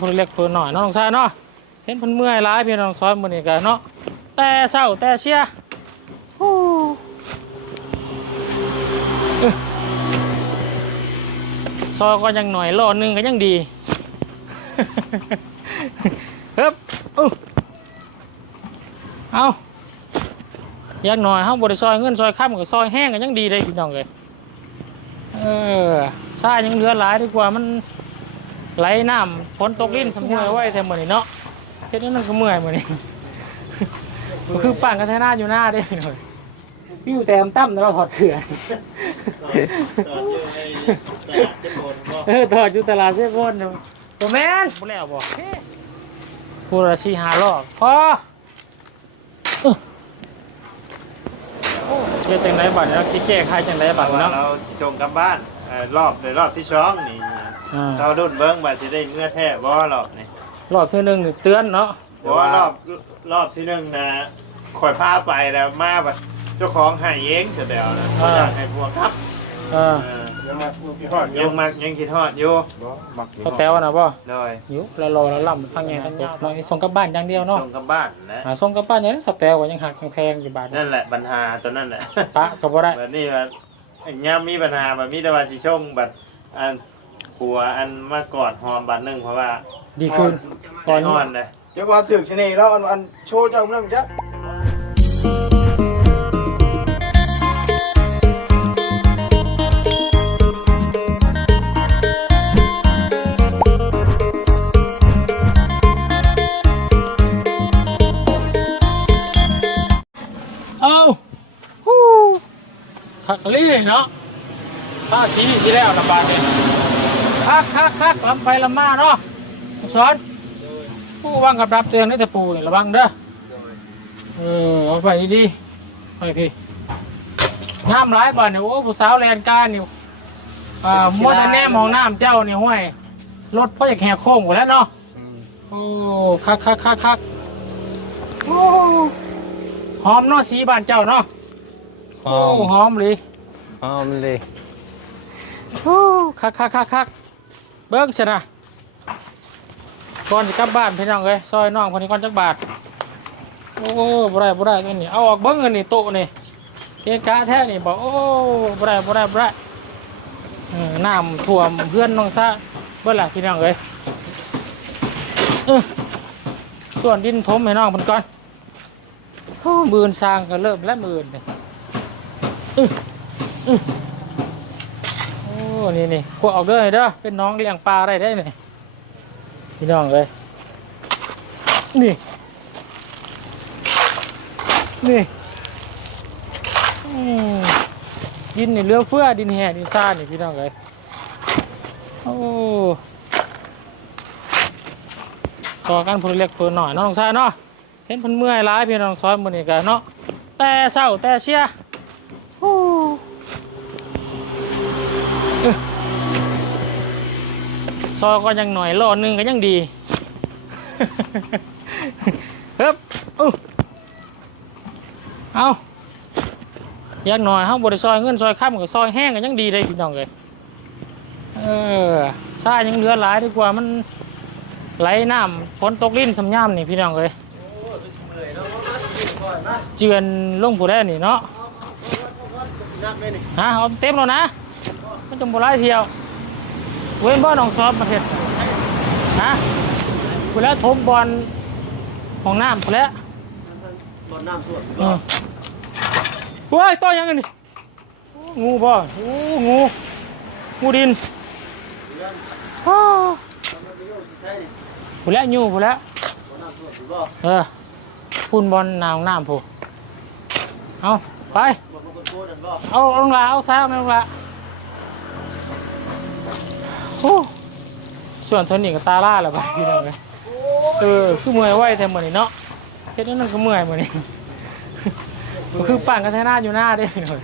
ผู้เล็กผู้น้อยน้องชายเนาะเห็นเพิ่นเมื่อยหลายพี่น้องซอยมื้อนี้กันเนาะแต่เช้าแต่เชียซอยก็ยังหน่อยรอหนึงก็ยังดีเฮ้บอู้เอาอยังหน่อยเฮาบ่ได้ซอยเงินซอยค่ำก็ซอยแห้งก็ยังดีเลยพี่น้องเอ้ยเออซ่ายังเหลือหลายดีกว่ามัน ไหลน้ำฝนตกลิ้นทำเมื่อยไว้แต่เหมือนนี่เนาะเฮ็ดนั่นก็เมื่อยเหมือนนี่ก็คือปั่นกันแท่หน้าอยู่หน้าได้หน่อยอยู่แต่มตั้มแล้วเราถอดเสื้อเออถอดอยู่ตลาดเซฟอนเนาะตัวแม่นบ่แล้วบ่เฮ้พูดละสี่ห้ารอบพอเออโอ้เฮ็ดจังไดบัดเนาะสิแก้ไขจังไดบัดว่าเนาะเราชงกลับบ้านเอ่อรอบในรอบที่สองนี่ อ่าเราดุนเบิ้งว่าสิได้เมื่อแท้บ่รอบนี่รอบที่หนึ่งนี่เตือนเนาะเพราะว่ารอบรอบที่หนึ่งนะข่อยพาไปแล้วมาบัดเจ้าของให้เองจะเดียวนะบ่อยากให้พวกครับเออเออยังมักยังมักยังคิดฮอดอยู่เขาแถวนะบ่โดยอยู่แล้วรอแล้วล่ำทางไงทางยาวน้อยส่งกลับบ้านอย่างเดียวเนาะชงกลับบ้านนะหาส่งกลับบ้านอย่างนี้สแตลก็ยังหักยังแพงอยู่บาทนั่นแหละปัญหาตัวนั่นแหละ ปะก็บ่ได้ แบบนี้ว่าอันยามมีปัญหาแบบมีแต่ว่าสิชงบัดอัน ผัวอันมากอดหอมบัดหนึงเพราะว่าดีขึ้นก่อนใจอ่อนเลยเดี๋ยวว่าถึงชนีแล้วอันอันโชว์เจ้าเรื่องจ้ะเอาฮู้คักลี่เนาะถ้าสีสีแล้วนะบาทเนี่ย คักคักคักลำไปลำมาเนาะทุกสอนผู้วางกับรับเตือนนี่แต่ปูนี่ระวังเด้อเออเอาไปดีๆไปพี่น้ำหลายบาทเนี่ยโอ้ผู้สาวแลนการนี่อ่ามัวแต่แนมมองน้ำเจ้านี่ห้วยรถพ่อจะแหกโค้งหมดแล้วเนาะโอ้คักคักคักคักโอ้หอมเนาะสีบ้านเจ้าเนาะหโอ้อมหอมเลยหอมเลยโอ้คักคักคักคักเบิ้งชนะก่อนจะกลับบ้านพี่น้องเลยซอยน้องคนนี้ก่อนจักบาทโอ้บ่ได้บ่ได้ตัวนี้เอาออกเบิ้งเงินนี่โตนี่เกะกะแท้นี่บอกโอ้บ่ได้บ่ได้บ่ได้น้ำท่วมเพื่อนน้องซะเบิ้ล่ะพี่น้องเลยส่วนดินทมให้น้องเพิ่นก่อนโอ้มือนสร้างก็เริ่มแล้วมือนนี่เออเออโอ้ นี่นี่ขวออกเด้อเด้อเป็นน้องเลี้ยงปลาได้ได้ไหมพี่น้องเลยนี่ นี่ดินนี่เรือเฟือดินแห่ดินซ่านี่พี่น้องเลยโอ้ต่อกันพลเล็กพลหน่อยน้องชายเนาะเห็นพิ่นเมื่อยหลายพี่น้องซ้อยมือนี้กันเนาะแต่เศร้าแต่เชีย อยก็ยังหน่อยรอหนึงก็ยังดีเฮ้บอู้เอาอยังหน่อยเฮาบ่ได้ซอยเงินซอยค่ำก็ซอยแห้งก็ยังดีเลยพี่น้องเอ้ยเออซ่ายังเหลือหลายดีกว่ามันไหลน้ำฝนตกลิ้นสำยามนี่พี่น้องเอ้ยเจือนลงผู้ได้นี่เนาะฮะเอาเต็มแล้วนะมันจะบ่หลายเที่ยว เว้นบ่หนองซอบประเทศฮะกูแล้วทมบอลของน้ำกูแล้วตอนน้ำท่วมเออเฮ้ยต่อยังไงนี่งูบ่โอ้งูงูดินอ้าวกูแล้วยูกูแล้วเออพุ่นบอลนาวน้ำผู้เอาไปเอาลงละเอาซ้ายเอาลงละ โอ้ส่วนเทานี่ก็ตาล่าแล้วไปพี่น้องเลยเออคือเมื่อยไหวแต่เหมือนนี่เนาะเฮ็ดนั่นก็เมื่อยเหมือนนี่ก็คือปั่นกันแท่หน้าอยู่หน้าได้หน่อย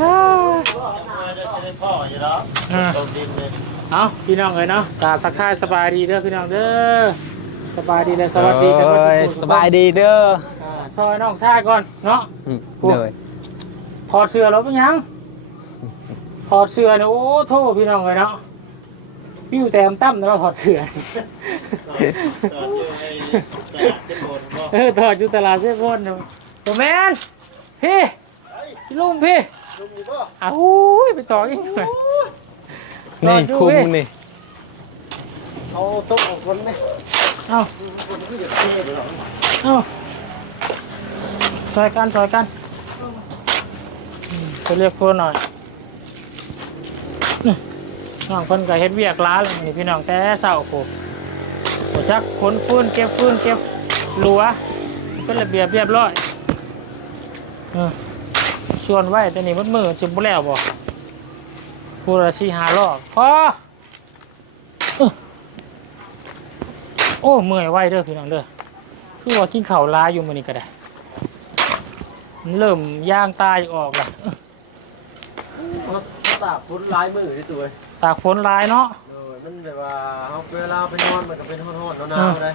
อ้าวจะได้พ่ออยู่แล้วอ่าตกดินเลยเอาพี่น้องเลยเนาะกราบทักทายสบายดีเด้อพี่น้องเด้อสบายดีเลยสวัสดีกันทุกคนสบายดีเด้ออ่าซอยน้องชายก่อนเนาะเลยถอดเสื้อแล้วเป็นหยัง ถอดเสื้อเนี่ยโอ้โทษพี่น้องเลยเนาะวิวแต่ตั้มๆนะเราถอดเสื้อตอนอยู่ในตลาดเซโบนบ่เออถอดอยู่ตลาดเซฟอนเนาะตัวแมนพี่พี่ลุงพี่ลุงอยู่บ่อ้าวยไปต่ออีกหน่อยนี่รอดูคุมเว้ยนี่เอาโต๊ะของคนไหมเอ้าคนที่จะเท่ไปหรอเอ้าซอยกันซอยกันอืมไปเรียกเพื่อนหน่อย นี่น้องคนก็เฮ็ดเวียกร้าเลยนี่พี่น้องแต่เศร้าโผโหจักขนฟืนเก็บฟืนเก็บหลัวเป็นระเบียบเรียบร้อยชวนไว้แต่นี่มันมือจิบบุแล้วบ่พูดละสี่หารอบพอเอ้โอ้เมื่อยไว้เด้อพี่น้องเด้อคือว่ากินข้าวลาอยู่มันนี่ก็ได้ มันเริ่มย่างตายออกละ ตากฟุ้นลายมือที่ตัวตากฝนลายเนาะเออมันแบบว่าเอาเวลาไปนอนมันก็เป็นห้อนๆหนาวๆเลย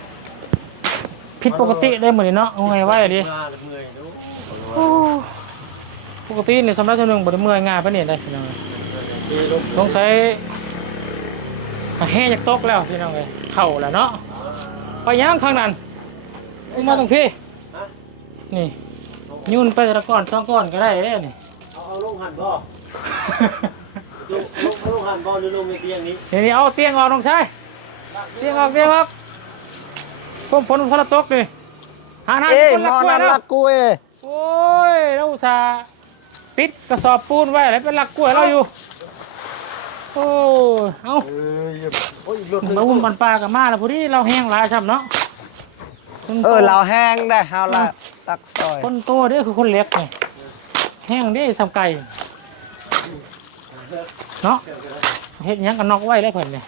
ผิดปกติได้เหมือนเนาะเอาไงไว้ดิงานเมื่อยดูโอ้ปกติเนี่ยสำหรับเจ้าหนึ่งบริเมื่อยง่ายปะเนี่ยได้พี่น้องมีลมต้องใช้แห้จากตกแล้วพี่น้องเลยเข่าแล้วเนาะไปย่างข้างนั้นเอามาตรงพี่นี่ยุ่นไปแต่ละก้อนสองก้อนก็ได้เด้นี่เอาเอาลงหันบ่ ลงลงเอาลงหันบ่หรือลงในเตียงนี้นี่นี่เอาเตียงออกน้องชายเตียงออกเตียงออกผมฝนฝนตกนี่หาหน้าเอ้ยคนมละอคนนั่นแล้รัวกกูเอ้ยโอ้ยเราอุตส่าห์ปิดกระสอบปูนไว้แล้วเป็นหลักกล้วยเราอยู่โอ้ยเอาเอ้ยโอ้ยรถมาวุ่นมันปลากับมาแล้วพอดีเราแห้งหลายช้ำเนาะคนโตเออเราแห้งได้เฮาละตักซอยคนโตเด้อคือคนเล็กไงแห้งเด้สำไก่ เนาะเฮ็ดหยังกันนอกไว้ได้เพิ่นเนี่ย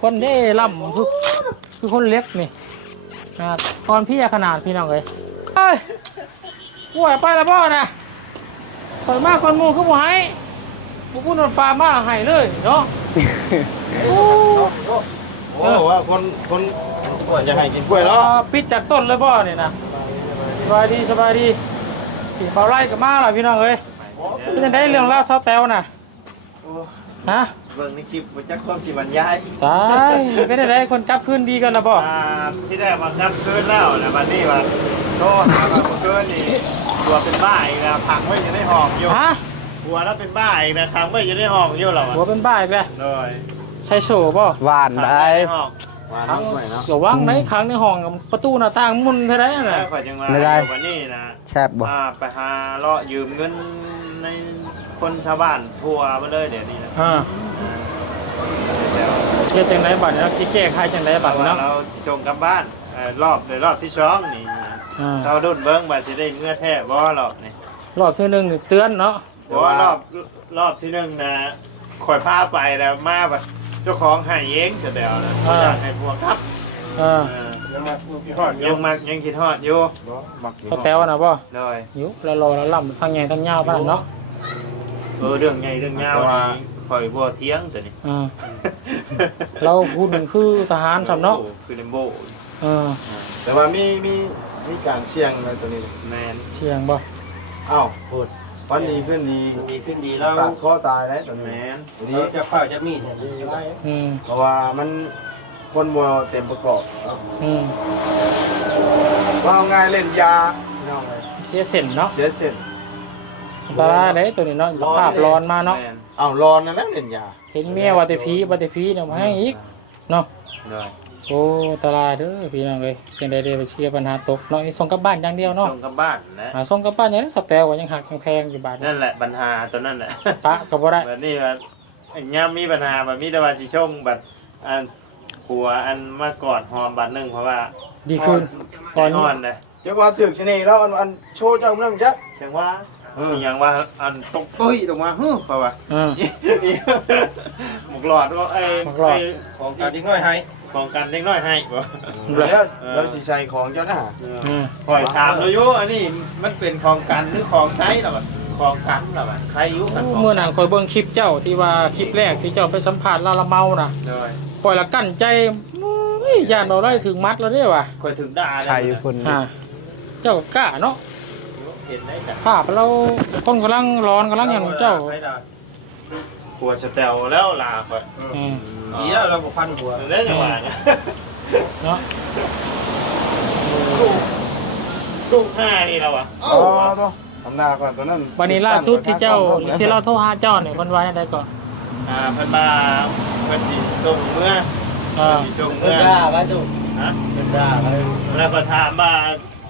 คนเด้ล่ำคือคือคนเล็กนี่นะตอนพี่ขนาดพี่น้องเลยเอ้ยป่วยไปแล้วบ่นะคอยมากคนหมูคือบ่ให้บุกุนนฟ้ามาให้เลยเนาะโอ้โอ้ว่าคนคนจะให้กินกล้วยเนาะอ่าปิดจากต้นเลยบ่เนี่ยนะสบายดีสบายดี พี่เบาไล่กับมาล่ะพี่น้องเอ้ยเป็นจังได้เรื่องราวซาวแตวน่ะฮะเบิ่งในคลิปบ่จักความสิบรรยายตายเป็นจังได้คนจับคืนดีกันแล้วบ่อ่าที่ได้มานับคืนแล้วนะบัดนี้ว่าโทรหาว่าเมื่อคืนนี่ตัวเป็นบ้าอีกแล้วพังไว้อยู่ในห้องอยู่ ฮะหัวแล้วเป็นบ้าอีกนะพังไว้อยู่ในห้องอยู่แล้วหัวเป็นบ้าอีกแล้วโดยใช้โซ่บ่หวานได้ห้อง ว่าน้องไว้เนาะระวังไหนครั้งในห้องกับประตูหน้าต่างมุนเท่าไรแล้น่ะวข่อยจังว่าไม่ได้วันนี้นะแซ่บบ่อ่าไปหาเลาะยืมเงินในคนชาวบ้านทั่วมาเลยเดี๋ยวนี้นะอ่าเดี๋ยวเฮ็ดจังไดบัดเนาะสิแก้ไขจังไดบัดว่าเนาะเราชงกลับบ้านเอ่อรอบเดี๋ยวรอบที่สองนี่อ่าเราดุนเบิ้งว่าสิได้เงื่อแท้บ่รอบนี่รอบที่หนึ่งนี่เตือนเนาะเพราะว่ารอบรอบที่หนึ่งนะข่อยพาไปแล้วมาแบบ เจ้าของให้เองจะเดียวนะบ่อยากให้พวกครับอ่าเออยังมักยังคิดฮอดอยู่เขาแตวน่ะบ่เลยอยู่แล้วรอแล้วล่ำทางใหญ่ทางยาวปานนั้นเนาะเออเรื่องใหญ่เรื่องยาวนี่ข่อยบ่เที่ยงตัวนี้ อ่าเราพูดคือทหารสำเนาะโอ้คือเลมโบเออแต่ว่ามีมีมีการเสี่ยงอะไรตัวนี้แมนเชียงบ่อ้าวโหด วันดีขึ้นดีดีขึ้นดีแล้วตัดข้อตายแล้วตัวแมนี้นตัวนี่นี้จะเฝ้าจะมีดเนี่ยอืมเพราะว่ามันคนมัวเต็มประกอบอืมว่าเอาง่ายเล่นยาน้องเลยเสียเส้นเนาะเสียเส้นอันตรายเด้ตัวนี้เนาะภาพร้อนมาเนาะแมนอ้าวร้อนนะนะเล่นยาเห็นเมียว่าแต่ผีว่าแต่ผีเนี่ยมาให้อีกเนาะเลย โอ้อันตรายเด้อพี่น้องเอ้ยจังได๋ได้ไปเชียร์ปัญหาตกเนาะนี่ส่งกลับบ้านอย่างเดียวเนาะส่งกลับบ้านนะหาส่งกลับบ้านอย่างนี้สแตลว่ายังหักยังแพงอยู่บาทนั่นแหละปัญหาตัวนั่นแหละปะก็บ่ได้แบบนี้แบบยามมีปัญหาแบบมีแต่ว่าสิชงแบบอันผัวอันมากอดหอมบัดหนึงเพราะว่าดีขึ้นใจอ่อนเลยจะว่าถึกชะนีแล้วอันอันโชว์เจ้าเรื่องจ๊ะจังว่ามีอย่างว่าอันตกตุ้ยตรงมาฮึเพราะว่าอ่าหมกหลอดว่าไอ้หมกหลอดไอ้ของการที่ง่อยให้ ของกันเล็กน้อยให้บ่แล้วแล้วสีชัยของเจ้าหน้าอืมคอยถามเราอยู่อันนี้มันเป็นของกันหรือของใช้หรอวะของกันหรอวะใครอยู่กันของเมื่อนั้นคอยเบิ่งคลิปเจ้าที่ว่าคลิปแรกที่เจ้าไปสัมภาษณ์ลาละเมาน่ะเลยคอยละกั้นใจเฮ้ยย่านเราได้ถึงมัดแล้วเด้ว่ะคอยถึงด่าเลยใครอยู่คนอ่าเจ้าก็กล้าเนาะเห็นได้จ้ะภาพเราคนกำลังร้อนกำลังอย่างเจ้า หัวสเตลแล้วลาไปอืมเดี๋ยวเราบอกพันหัวได้จังหวะเนี่ยเนาะลูกห้านี่เราอะอ๋อตัวทำหน้าก่อนตัวนั้นวันนี้ล่าสุดที่เจ้าที่เราโทรหาเจ้าเนี่ยเพิ่นว่าจังไดก่อนอ่าเพิ่นมาเพิ่นสิส่งเมื่อเอเพิ่นอสิส่งเงิเมื่นอด่าไว้ดูฮะเงินด่าไว้แล้วก็ถามว่า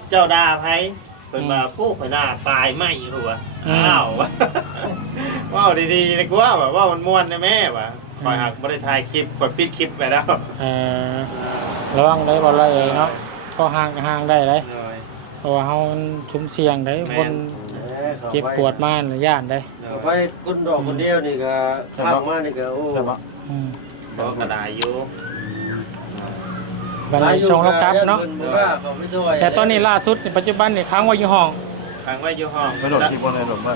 เจ้าดาไผเพิ่นมาผู้ข่อยหน้าตายไหมหัว อ้าวว้าวดีๆนะกูว่าแบบว่ามันม่วนนะแม่ว่ะคอยหักบ่ได้ถ่ายคลิปกดปิดคลิปไปแล้วเออระวังได้บ่ละเอ้ยเนาะก็ห่างก็ห่างได้เลยเพราะว่าเฮามันชุมเสี่ยงได้คนเจ็บปวดมาน่ะย่านได้เอาไปกุนดอกคนเดียวนี่ก็ข้างมานี่ก็โอ้แต่ว่าอืมก็กระดาษอยู่บัดนี้ส่งแล้วกลับเนาะพิ่บ่ว่าเขาไม่ช่วยแต่ตอนนี้ล่าสุดในปัจจุบันนี่ค้างไว้อยู่ห้อง ขังไว้อยู่ห้องไปโดดที่บนเลยหลงมา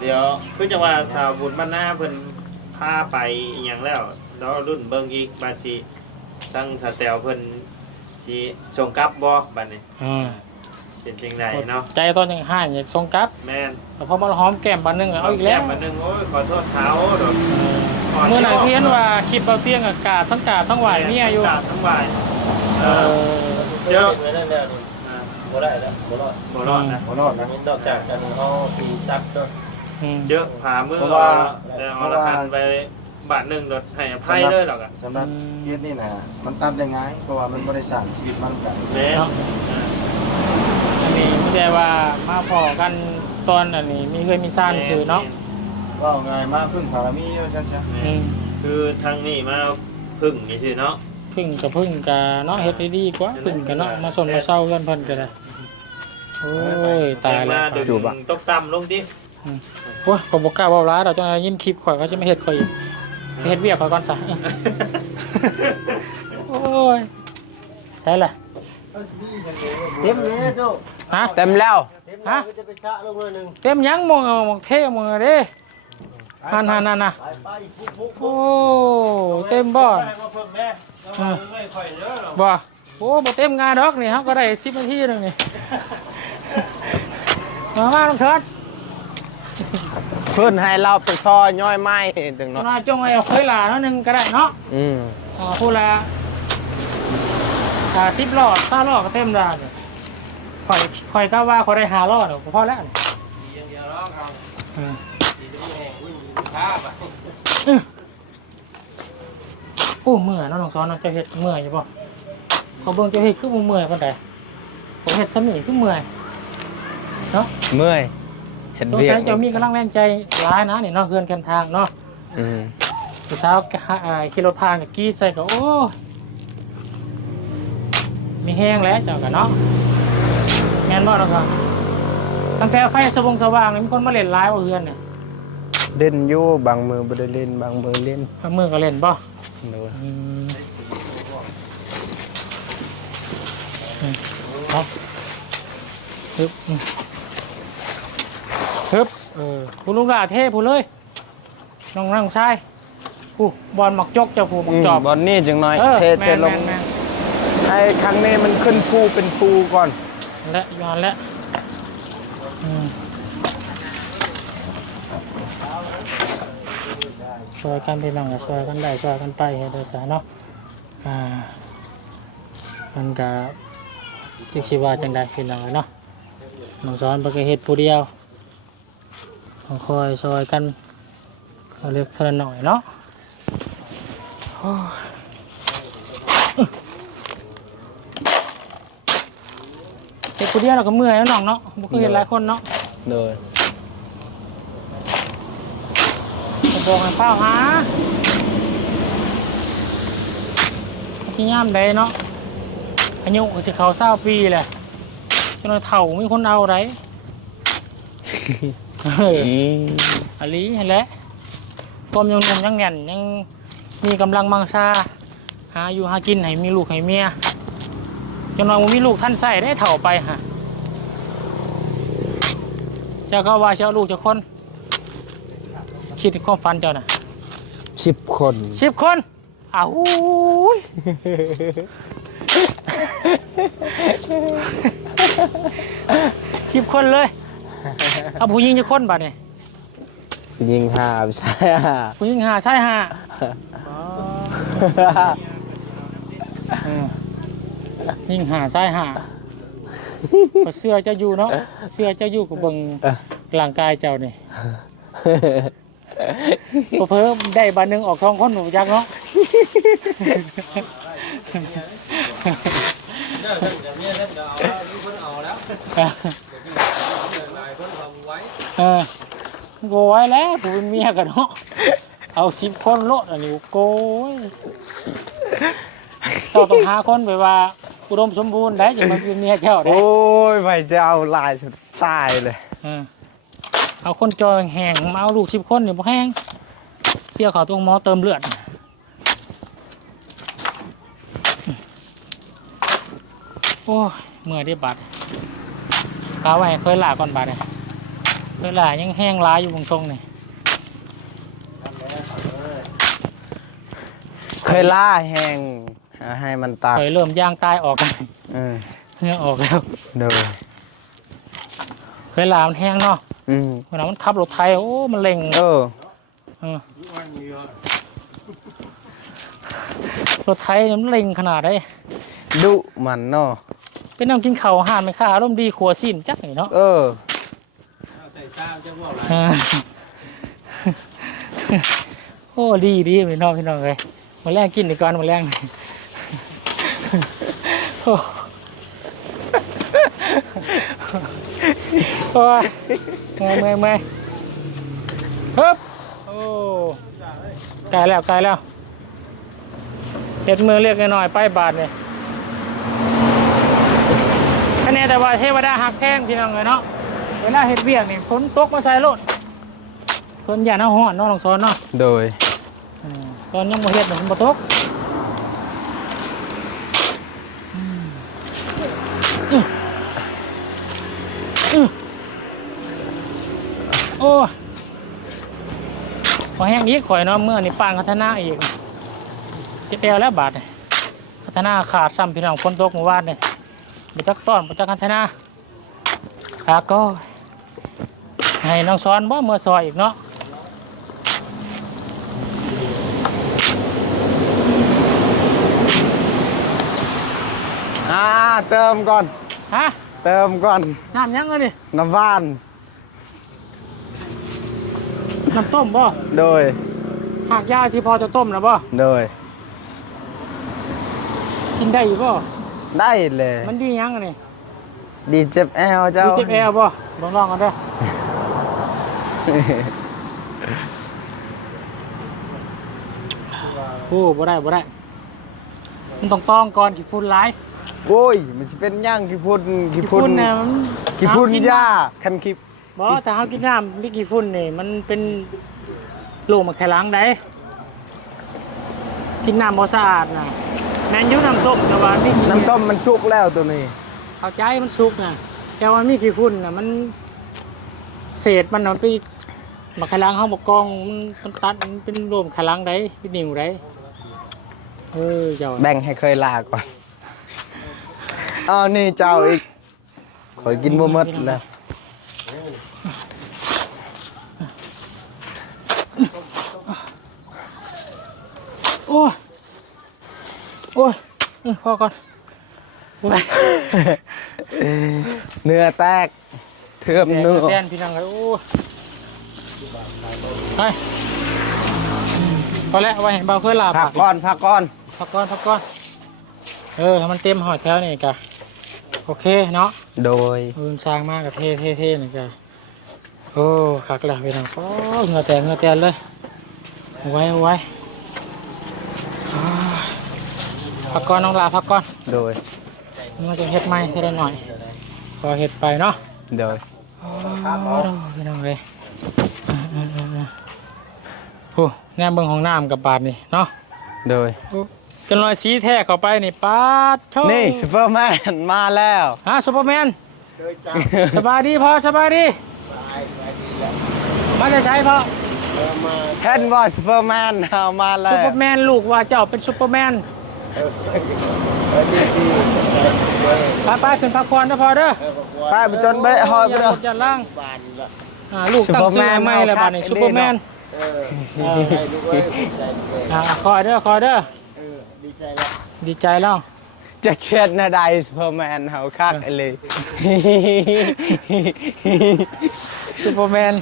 เดี๋ยวเพิ่นจะว่าชาวบุญบ้านหน้าเพิ่นพาไปอหย่างแล้วแล้วรุ่นเบิ่งอีกบาสิตั้งสแตลเพิ่นสิส่งกลับบ่บัดนี้อ่าเป็นจริงใดเนาะใจตอนยังห้านอยากส่งกลับแม่นแต่พอมาหอมแก้มบันหนึงเอาอีกแล้ว มานึงโอ้ยขอโทษเขาดอกเมื่อไหร่เพี้ยนว่าคลิปเอาเตียงอากาศทั้งกาดทั้งหวายเนี่ยอยู่ กราบทั้งวายเออ เดี๋ยวไว้นั่นแล้วนี่อ่า บ่ได้แล้วบ่รอดบ่รอดนะหัวนอดนะมันนอกจากกันเขาตีตัดก็อืมเยอะผ่ามือเพราะว่าแล้วเอาละพันไปบาทหนึงรถให้อภัยเลยหรอกอะสำหรับเคสนี่นะมันตัดได้ง่ายเพราะว่ามันไม่ได้สร้างชีวิตมันกันแม่นเนาะอันนี้ไม่ได้ว่ามาพอกันตอนอันนี้มีเคยมีซ่านชื่อเนาะก็ง่ายมากพึ่งพารมีเยอะจังจ้ะแม่อืนมคือทางนี้มาพึ่งนี่สิเนาะพึ่งกับพึ่งกับเนาะเฮ็ดได้ดีกว่าพึ่งกับเนาะมาสนมาเศร้ากันเพิ่นกันเลย โอ้ยตายแล้วดึงตกต่ำลงดิโอ้ยผมบอกกล้าเว่าร้ายเราจะยินคลิปข่อยเขาจะไม่เฮ็ดข่อยอีกไปเฮ็ดเวียกข่อยก่อนซะโอ้ยใช่ละเต็มเลยดูฮะเต็มแล้ว เต็มแล้วจะไปซะลงหน่อยหนึงเต็มยังมองเอามองเท่มองเอาเด้หันหันหันนะไปไปพุกๆโอ้เต็มบ่อน มาเพิ่งแน่แล้วไม่ค่อยเยอะหรอกบ่ โอ้บ่เต็มงานดอกนี่เฮาก็ได้10นาทีนึงนี่ มามาลงเถิดเพื่อนให้เราไปช่อย่อยไม้ถึงมาเนาะมาจงไว้เอาเคยหลาเนาะหนึงก็ได้เนาะอืมอ๋อพูดละอ่า10รอบ20รอบก็เต็มแล้วนี่ข่อยข่อยก็ว่าข่อยได้5รอบแล้วก็พอแล้วนี่อย่างเดียวแล้วครับอืมดีจะมีแห่งวิ่งช้าไปโอ้เมื่อยเนาะน้องสอนเนาะเจ้าเฮ็ดเมื่อยอยู่บ่เขาเบิ่งเจ้าเฮ็ดคือบ่เมื่อยปานใดผมเฮ็ดซะนี่คือเมื่อย เนาะเมื่อยเห็นสงเวียสักยเจ้ามีกำลังแรงใจร้ายนะนี่เนาะเพื่อนกันทางเนาะอืมผู้สาวก็หาอ่าขี่รถผ่านกับกรี้ใส่ก็โอ้ยมีแห้งแล้วเจ้าก็เนาะแม่นบ่เนาะครับตั้งแต่ไฟสว่างสว่างนี่มีคนมาเล่นหลายบ่เฮือนเนี่ยเล่นอยู่บางมือบ่ได้เล่นบางมือเล่นบางมื้อก็เล่นบ่เด้ออืมอืมเอาฮึบอืม ฮึบเออผู้ลุงกาเทผู้เลยน้องนั่งชายผู้บอลหมักจกเจ้าผู้หมักจอบบอลนี่จังหน่อย เออเทแมเทนลแมงนแมนไอ้ครั้งนี้มันขึ้นภูเป็นภูก่อนและย้อนและอืมช่วยกันพี่น้องก็ช่วยกันได้ช่วยกันไปให้ได้สาเนาะอ่ามันก็สิสิว่าจังใดพี่น้องเนาะน้องสอนบ่ก็เฮ็ดผู้เดียวต้อง คอยช่วยกันเอาเล็กเท่าน้อยเนาะโอ้ยเฮ็ดผู้เดียวเราก็เมื่อยแล้วน้องเนาะบ่เคยเห็นหลายคนเนาะเด้อผมบอกให้เฝ้าหาที่ย่ามใดเนาะอายุก็สิเขาเศร้าปีแหละจนว่าเฒ่ามีคนเอาไรเอออืมอันนี้เห็นแหละต้มยังหนุ่มยังแน่นยังมีกำลังมังซาหาอยู่หากินให้มีลูกให้เมียจนว่าบ่มีลูกท่านใส่ได้เถ่าไปฮะเจ้าก็ว่าเจ้าลูกเจ้าคน คิดในความฝันเจ้าน่ะสิบคนสิบคนอ้าวยสิบคนเลย เอาผู้หญิงจะคนบัดนี่ยิงหาไม่ใช่หาผู้หญิงหาชายหาเออยิงหาชายหาก็เสื้อเจะอยู่เนาะเสื้อเจะอยู่กับเบิ่งร่างกายเจ้านี่เพิ่มได้บานหนึงออกทองคนหนูยักษ์เนาะ เออโกไว้แล้วผู้เป็นเมียกันเนาะเอาสิบคนโลดอันนี้โกยเจ้าต้องหาคนแบบว่า อุดมสมบูรณ์ได้จะมาเป็นเมียเจ้าได้โอ้ยไม่จะเอาลายสุดตายเลยเออเอาคนจอยแห้งมาเอาลูกสิบคนเนี่ยบ่แห้งเที่ยวเขาตรงหมอเติมเลือดโอ้ยเมื่อยได้บัดกาไว้ให้เคยหลาก่อนบัดเนี่ย เคยหลายังแห้งร้ายอยู่บงตรงนี่เคยล่าแหงหาให้มันตายเคยเริ่มย่างตายออกกันเออเหงื่อออกแล้วโดยเคยหลามันแห้งเนาะอืมเวลามันขับรถไทยโอ้มันเล็งเออเออรถไทยเนี่ยมันเล็งขนาดได้ดุมันเนาะเป็นน้ำกินข้าวอาหารไม่ค่าอารมณ์ดีขัวสิ้นจักหน่อยเนาะเออ เออโอ้ดีดีพี่น้องพี่น้องเลยมาแรงกินดีก่อนมาแรงโอ้โอ้ยเมื่อยเมื่อยเมื่อยฮึบโอ้ไกลแล้วไกลแล้วเห็ดมือเรียกหน่อยๆไปบาทเนี่ยคะแนนแต่ว่าเทวดาหักแข้งพี่น้องเลยเนาะ เวลาเห็ดเบียกนี่ฝนตกมาใส่รถเพิ่นอย่าเอาห้อนเนาะลองสอนเนาะโดยอืมตอนยังบ่เฮ็ดน่ะมันบ่ตกอืมอื้ออื้อโอ้ยขอแห้งอีกข่อยเนาะเมื่อนี่ปางพัฒนาอีกเจ็บแอวแล้วบาดนี่พัฒนาขาดซ้ำพี่น้องฝนตกเมื่อวานนี่บ่จักต้อนบ่จักพัฒนาขาก็ ให้น้องซ้อนบ่เมื่อซอยอีกเนาะอ่าเติมก่อน ฮะเติมก่อน น้ำยังไงนี่น้ำหวาน น้ำต้มบ่โดย หากยาที่พอจะต้มนะบ่โดย กินได้อยู่บ่ได้เลย มันดียังไงนี่ดีเจ็บแอลเจ้าดีเจ็บแอวบ่ลองลองกันเด้อ โอ้บ่ได้บ่ได้มันต้องต้องก่อนขี้ฝุ่นหลาย โอ้ย มันจะเป็นย่างกี่พุ่นกี่ขี้พุ่ฝุ่นนเนี่ยมันกี่พุ่นเอกิหญ้าคันคิปบ่แต่เฮากินน้ำมีขี้ฝุ่นนี่มันเป็นโรคมาแค่ล้างได้กินน้ำบ่สะอาดน่ะแม่นอยู่น้ำต้มแต่ว่ามีขี้น้ำต้มมันสุกแล้วตัวนี้ เข้าใจมันสุกนะแต่ว่ามีขี้ฝุ่นนะมัน เศษมันเอาไป มาขลังห้องบกกองมันมันตัดมันเป็นรวมขลังได้เป็นนิ่วได้เออเจ้าแบ่งให้เคยลาก่อนเอานี่เจ้าอีกขอยกินบ่หมดแล้วโอ้ยโอ้ยเออพอก่อนโอ้ยเนื้อแตกเทือมเนื้อแดนพี่น้องเลยโอ้ย ไปพอแล้วเอาไว้เห็นเบาเพื่อนลาพักก่อนพักก่อนพักก่อนพักก่อน เออให้มันเต็มหอดแถวนี่กะโอเคเนาะ โดยเออช้างมากกับเท่เท่เท่นี่กะโอ้คักแล้วพี่น้องโอ้เหงือแตกเหงือแตกเลยเอาไว้เอาไว้อ้าวพักก่อนน้องลาพักก่อน โดยมันจะเฮ็ดไหมเฮ็ดได้หน่อยพอเฮ็ดไปเนาะ โดยโอ้พี่น้องเลย เออเออเออเออโอ้แนมเบิ่งของน้ำกับบาทนี่เนาะโดยจนรอยสีแท้เข้าไปนี่ปาดโชนี่ซูเปอร์แมนมาแล้วฮะซูเปอร์แมนสบายดีพอสบายดีมาจะใช้พอเห็นว่าซูเปอร์แมนเอามาแล้ซูวเปอร์แมนลูกว่าเจ้าเป็นซูเปอร์แมนไปไปขึ้นพักผ่อนนะพอเด้อไปไปจนไปหอยไปอย่าเด้ออย่าล่างบานละ อ่าลูกตั้งชื่อให้ใหม่แล้วบัดนี้ซูเปอร์แมนเออใจดูเว้ยใจดูเว้ยอ่าคอยเด้อคอยเด้อเออดีใจแล้วดีใจแล้ว จะเช็ดหนาได้ซูเปอร์แมนเฮาคักเลยซูเปอร์แมน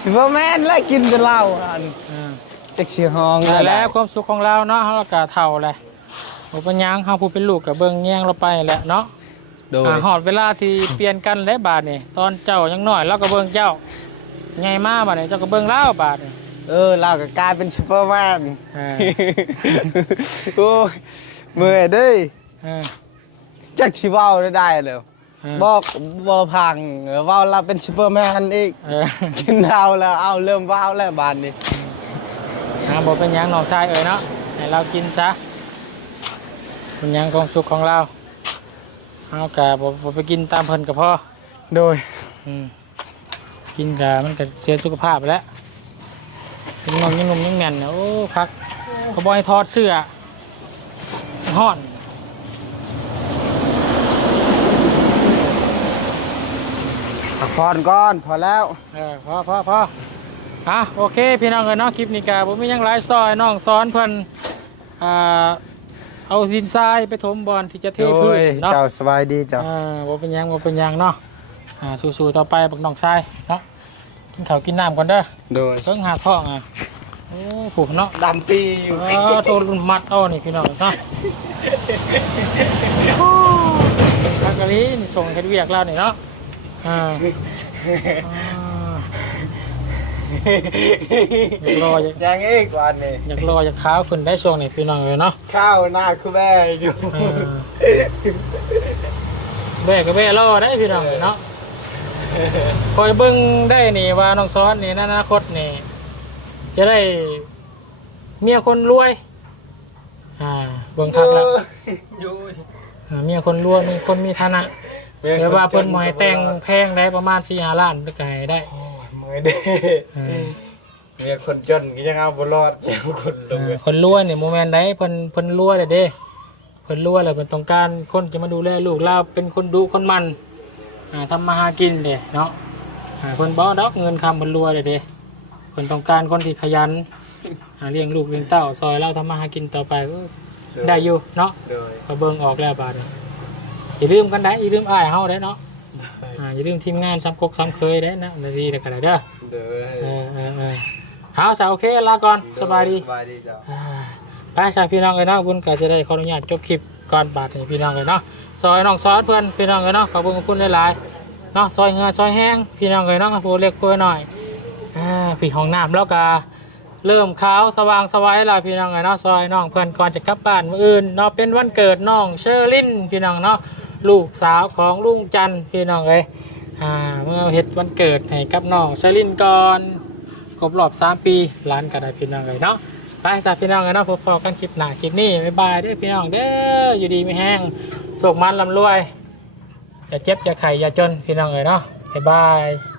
ซูเปอร์แมนแล้วกินแต่เหล้าอันอ่าจักชื่อห้องนั่นแหละความสุขของเราเนาะเฮาก็เฒ่าแหละบ่เป็นหยังเฮาผู้เป็นลูกก็เบิ่งแย่งเราไปแหละเนาะโดย อ่าฮอดเวลาที่เปลี่ยนกันแล้วบาดนี่ตอนเจ้ายังน้อยเราก็เบิ่งเจ้า ใหญ่มาบาดนี่เจ้าก็เบิ่งเราบาดนี่เออเราก็กลายเป็นซูเปอร์แมนเออโอ้ยเมื่อยเด้ยเออจักสิเว้าได้ได้เลยเออบอกบ่พังเออเว้าเราเป็นซูเปอร์แมนอีกเออกินเอาแล้วเอาเริ่มเว้าแล้วบานนี้อ่าบ่เป็นหยังน้องชายเอ้ยเนาะให้เรากินซะเป็นหยังความสุขของเราเฮาก็บ่บ่ไปกินตามเพิ่นก็พอโดย อืม กินก็มันก็เสียสุขภาพไปแล้วเป็นนมยังนมยังแม่นเนี่ยโอ้คักเขาบอกให้ถอดเสื้อห่อนพักผ่อนก่อนพอแล้วเออพอพอพออะโอเค พี่น้องเอ้ยเนาะคลิปนี้กาผมมีหยังหลายซอยน้องสอนเพิ่นอ่าเอาดินทรายไปถมบอลที่จะเทโดพื้นยเนาะเจ้าสบายดีเจ้า อ่าบ่เป็นหยังบ่เป็นหยังเนาะ อ่าสู้ๆต่อไปบักน้องชายเนาะกินข้าวกินน้ำก่อนเด้อโดยเพิ่งหาท้องอะโอ้ผูกเนาะดำปีอยู่เออโทรมัดเอานี่พี่น้องเนาะทักกะลีนี่ส่งเฮ็ดเวียกแล้วนี่เนาะอ่าอยากรออยากยังอีกวันนี้อยากรออยากขาวขึ้นได้ช่วงนี้พี่น้องเลยเนาะข้าวหน้าคือแม่อยู่เออแบกก็แบกรอได้พี่น้องเลยเนาะ คอยเบิ่งได้นี่ว่าน้องซ้อนนี่ในอนาคตนี่ จะได้เมียคนรวย อ่าเบิ่งคักแล้วอยู่อ่าเมียคนรวยมีคนมีฐานะเดี๋ยวว่าเพิ่นบ่ให้แต่งแพงได้ประมาณ4-5ล้านก็ให้ได้เมื่อยเด้เออเมียคนจนก็ยังเอาบ่รอดเจ้าคนรเอวอยคนรวยนี่โมเมนต์ใดเพิ่นเพิ่นรวยเลยเด้เพิ่นรวยเลยเพิ่นต้องการคนจะมาดูแลลูกเราเป็นคนดุคนมันอ่า ทำมาหากินเด้เนาะอ่าเพิ่นบ่ดอกเงินคำเพิ่นรวยเลยเด้เพิ่นต้องการคนที่ขยันอ่าเลี้ยงลูกเลี้ยงเต้าซอยเราทำมาหากินต่อไปก็ได้อยู่เนาะโดยพอเบิ่งออกแล้วบาดนี้อย่าลืมกันได้อย่าลืมอ้ายเฮาได้เนาะอ่าอย่าลืมทีมงานซ้ำกกซ้ำเคยได้นะนาดีแล้วก็ได้เด้อโดยเออเออเออเอาสาวโอเคลาก่อนสบายดีสบายดีเจ้าอ่าไปชายพี่น้องเลยเนาะบุญก็จะได้ขออนุญาตจบคลิป ก่อนบาทให้พี่น้องเลยเนาะซอยน้องซอสเพื่อนพี่น้องเลยเนาะขอบคุณขอบคุณหลายๆเนาะซอยเงือซอยแห้งพี่น้องเลยเนาะผู้เล็กผู้น้อยอ่าพี่ห้องน้ำแล้วก็เริ่มขาวสว่างสวัยแล้วพี่น้องเลยเนาะซอยน้องเพื่อนก่อนจะกลับบ้านมืออื่นเนาะเป็นวันเกิดน้องเชอร์ลินพี่น้องเนาะลูกสาวของลุงจันพี่น้องเลยอ่าเมื่อเฮ็ดวันเกิดให้กับน้องเชอร์ลินก่อนครบรอบ3ปีร้านก็ได้พี่น้องเลยเนาะ ไปสาพี่น้องเลยเนาะพบกันคลิปหน้าคลิปนี้บ๊ายบายเด้อพี่น้องเด้ออยู่ดีไม่แห้งโศกมันลำรวยอย่าเจ็บอย่าไข่อย่าจนพี่น้องเลยเนาะบ๊ายบาย